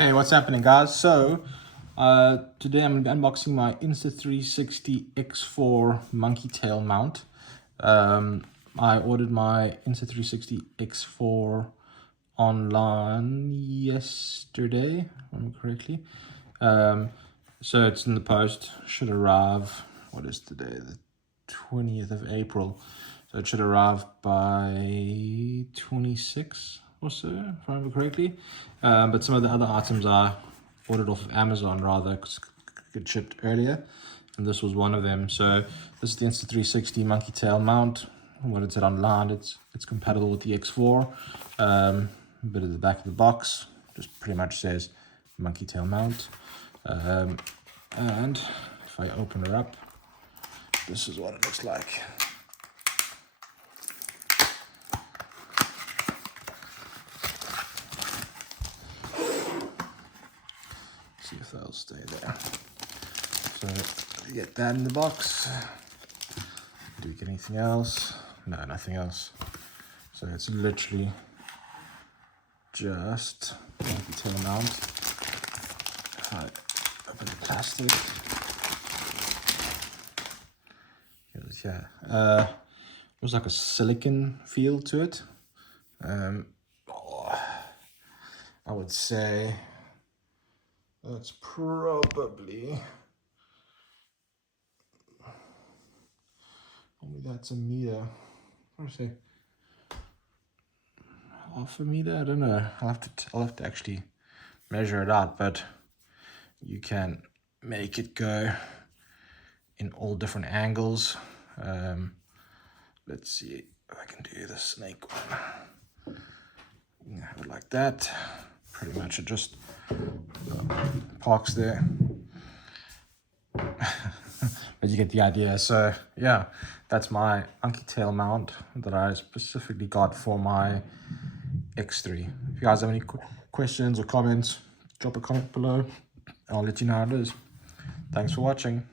Hey, what's happening, guys? So today I'm going to be unboxing my Insta360 X4 Monkey tail mount. I ordered my Insta360 X4 online yesterday, if I remember correctly. So it's in the post, should arrive, what is today, the 20th of April. So it should arrive by 26 or so, if I remember correctly. But some of the other items I ordered off of Amazon rather, because it shipped earlier, and this was one of them. So this is the Insta360 Monkey tail mount. What it said online, it's compatible with the X4. But at the back of the box just pretty much says Monkey tail mount. And if I open it up, this is what it looks like. See if they'll stay there. So you get that in the box. Do we get anything else? No, nothing else. So it's literally just Monkey tail mount. If I open the plastic, yeah, it was like a silicon feel to it. I would say that's probably that's a meter. I would say half a meter. I don't know. I'll have to actually measure it out, but you can make it go in all different angles. Let's see if I can do the snake one. Have it like that. Pretty much it just parks there. But you get the idea. So yeah, that's my monkey tail mount that I specifically got for my X3. If you guys have any questions or comments, drop a comment below. I'll let you know how it is. Thanks for watching.